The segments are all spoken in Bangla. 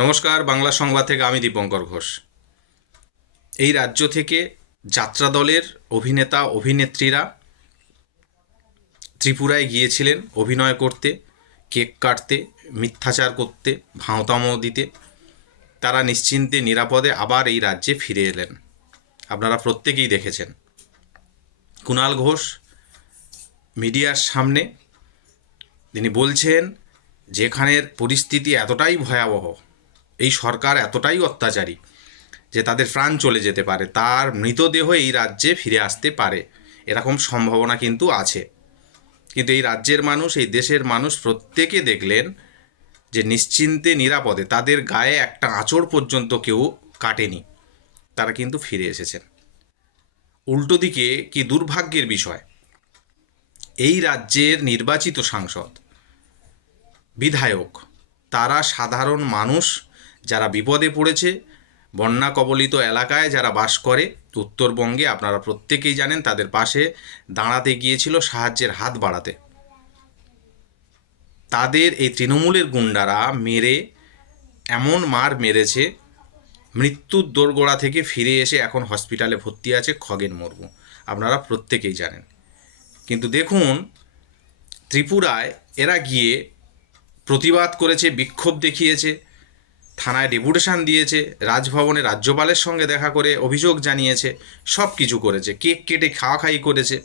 নমস্কার, বাংলা সংবাদ থেকে আমি দীপঙ্কর ঘোষ। এই রাজ্য থেকে যাত্রা দলের অভিনেতা, অভিনেত্রীরা ত্রিপুরায় গিয়েছিলেন অভিনয় করতে, কেক কাটতে, মিথ্যাচার করতে, ভাঁওতামো দিতে। তারা নিশ্চিন্তে, নিরাপদে আবার এই রাজ্যে ফিরে এলেন। আপনারা প্রত্যেকেই দেখেছেন। কুণাল ঘোষ মিডিয়ার সামনে, তিনি বলছেন, যেখানের পরিস্থিতি এতটাই ভয়াবহ এই সরকার এতটাই অত্যাচারী যে তাদের প্রাণ চলে যেতে পারে, তার মৃতদেহ এই রাজ্যে ফিরে আসতে পারে, এরকম সম্ভাবনা কিন্তু আছে। কিন্তু এই রাজ্যের মানুষ, এই দেশের মানুষ প্রত্যেকে দেখলেন যে নিশ্চিন্তে, নিরাপদে তাদের গায়ে একটা আঁচড় পর্যন্ত কেউ কাটেনি, তারা কিন্তু ফিরে এসেছেন। উল্টো দিকে কি দুর্ভাগ্যের বিষয়? এই রাজ্যের নির্বাচিত সাংসদ, বিধায়ক, তারা সাধারণ মানুষ যারা বিপদে পড়েছে বন্যা কবলিত এলাকায় যারা বাস করে, উত্তরবঙ্গে আপনারা প্রত্যেকেই জানেন তাদের পাশে দাঁড়াতে গিয়েছিল সাহায্যের হাত বাড়াতে। তাদের এই তৃণমূলের গুন্ডারা মেরে, এমন মার মেরেছে, মৃত্যুর দোরগোড়া থেকে ফিরে এসে এখন হসপিটালে ভর্তি আছে খগেন মুর্মু। আপনারা প্রত্যেকেই জানেন। কিন্তু দেখুন, ত্রিপুরায় এরা গিয়ে প্রতিবাদ করেছে, বিক্ষোভ দেখিয়েছে থানায় ডেপুটেশান দিয়েছে, রাজভবনে রাজ্যপালের সঙ্গে দেখা করে অভিযোগ জানিয়েছে সব কিছু করেছে, কেক কেটে খাওয়া খাই করেছে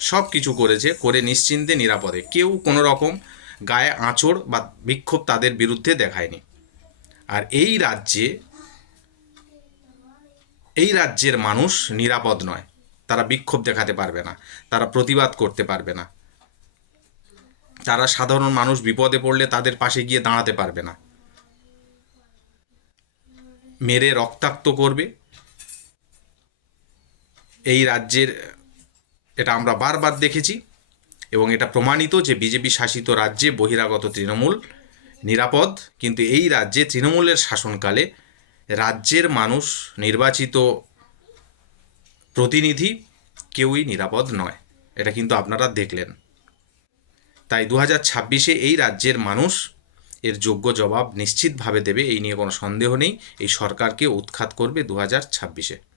সব কিছু করেছে, করে নিশ্চিন্তে নিরাপদে। কেউ কোনো রকম গায়ে আঁচড় বা বিক্ষোভ তাদের বিরুদ্ধে দেখায়নি। আর এই রাজ্যে, এই রাজ্যের মানুষ নিরাপদ নয়। তারা বিক্ষোভ দেখাতে পারবে না, তারা প্রতিবাদ করতে পারবে না। তারা সাধারণ মানুষ বিপদে পড়লে তাদের পাশে গিয়ে দাঁড়াতে পারবে না। মেরে রক্তাক্ত করবে। এই রাজ্যের, এটা আমরা বারবার দেখেছি এবং এটা প্রমাণিত যে বিজেপি শাসিত রাজ্যে বহিরাগত তৃণমূল নিরাপদ, কিন্তু এই রাজ্যে তৃণমূলের শাসনকালে রাজ্যের মানুষ নির্বাচিত প্রতিনিধি কেউই নিরাপদ নয়। এটা কিন্তু আপনারা দেখলেন। তাই দু হাজার ছাব্বিশে এই রাজ্যের মানুষ এর যোগ্য জবাব নিশ্চিতভাবে দেবে, এই নিয়ে কোনো সন্দেহ নেই। এই সরকারকে উৎখাত করবে দু হাজার ছাব্বিশে।